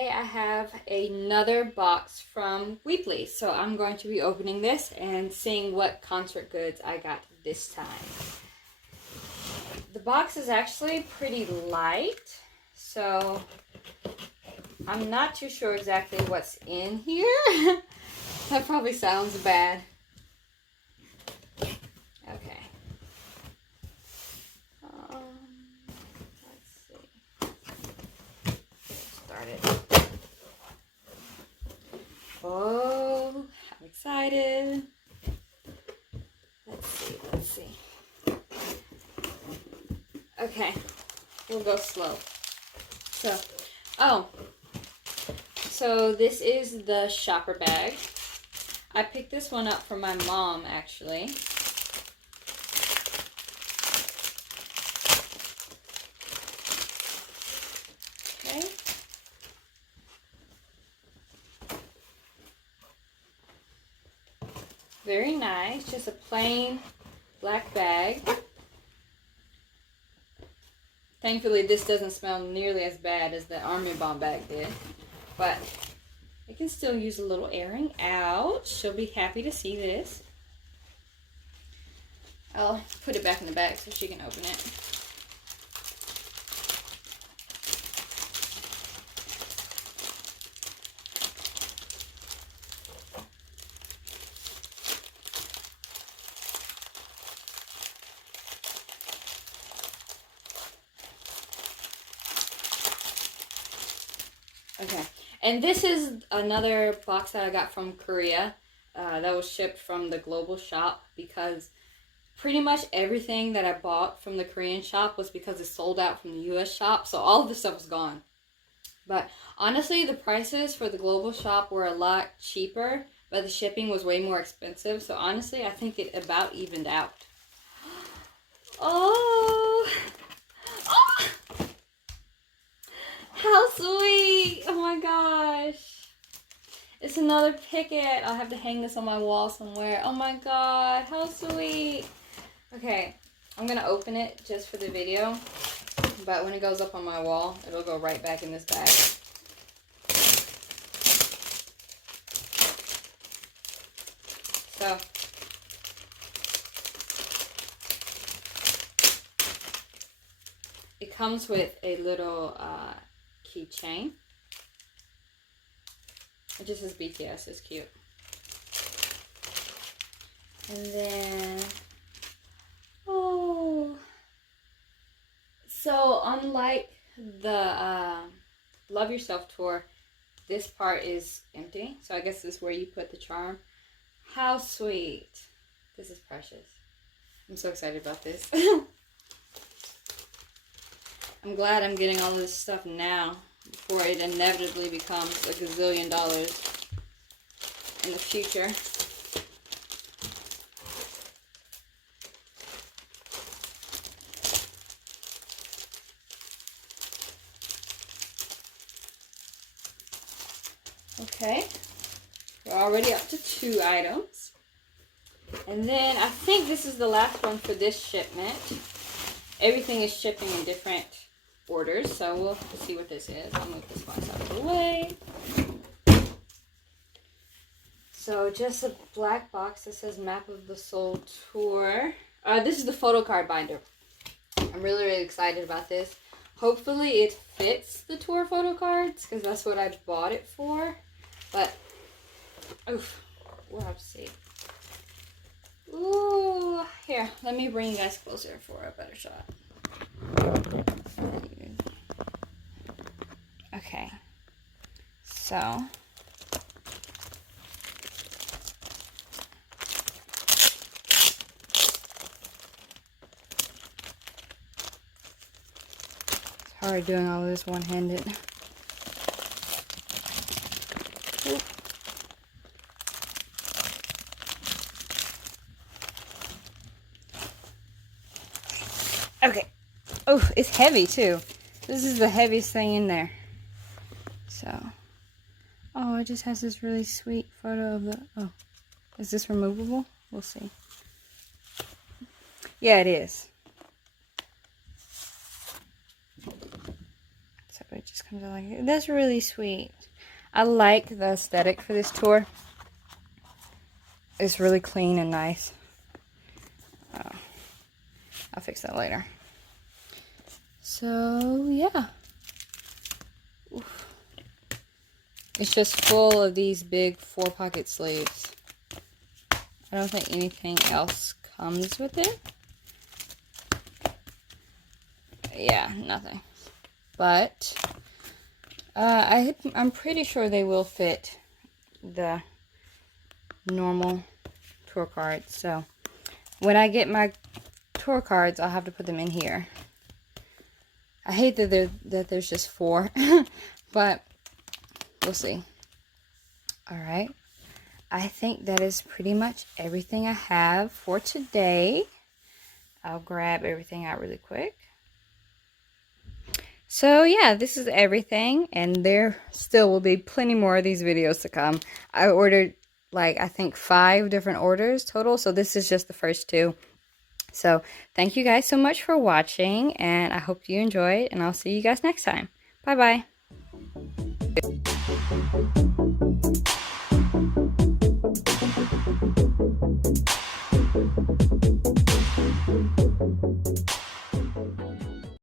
Okay, I have another box from Weebly, so I'm going to be opening this and seeing what concert goods I got this time. The box is actually pretty light, so I'm not too sure exactly what's in here. That probably sounds bad. Okay. Let's see. Get started. Oh, I'm excited. Let's see. Okay, we'll go slow. So this is the shopper bag. I picked this one up from my mom, actually. Okay. Very nice, just a plain black bag. Thankfully, this doesn't smell nearly as bad as the Army Bomb bag did, but it can still use a little airing out. She'll be happy to see this. I'll put it back in the bag so she can open it. Okay, and this is another box that I got from Korea that was shipped from the global shop, because pretty much everything that I bought from the Korean shop was because it sold out from the US shop, so all of this stuff was gone. But honestly, the prices for the global shop were a lot cheaper, but the shipping was way more expensive, so honestly, I think it about evened out. Oh! Oh! How sweet! Oh my gosh. It's another Picket. I'll have to hang this on my wall somewhere. Oh my god, how sweet. Okay, I'm gonna open it just for the video, but when it goes up on my wall, it'll go right back in this bag. So, it comes with a little keychain. It just says BTS. It's cute. And then, oh, so unlike the Love Yourself tour, this part is empty. So I guess this is where you put the charm. How sweet. This is precious. I'm so excited about this. I'm glad I'm getting all this stuff now before it inevitably becomes a gazillion dollars in the future. Okay, we're already up to 2 items. And then I think this is the last one for this shipment. Everything is shipping in different orders, so we'll see what this is. I'll move this one out of the way. So just a black box that says Map of the Soul Tour. This is the photo card binder. I'm really, really excited about this. Hopefully it fits the tour photo cards, because that's what I bought it for. But, oof, we'll have to see. Ooh, here, let me bring you guys closer for a better shot. Okay, so it's hard doing all of this one-handed. Okay. Oh, it's heavy too. This is the heaviest thing in there. So, oh, it just has this really sweet photo of the, oh, is this removable? We'll see. Yeah, it is. So it just comes out like that's really sweet. I like the aesthetic for this tour. It's really clean and nice. I'll fix that later. So yeah. Oof. It's just full of these big 4-pocket sleeves. I don't think anything else comes with it. Yeah, nothing. But I'm pretty sure they will fit the normal tour cards. So when I get my tour cards, I'll have to put them in here. I hate that there's just 4, but we'll see. All right. I think that is pretty much everything I have for today. I'll grab everything out really quick. So yeah, this is everything, and there still will be plenty more of these videos to come. I ordered like I think 5 different orders total, so this is just the first 2. So thank you guys so much for watching, and I hope you enjoyed, and I'll see you guys next time. Bye bye.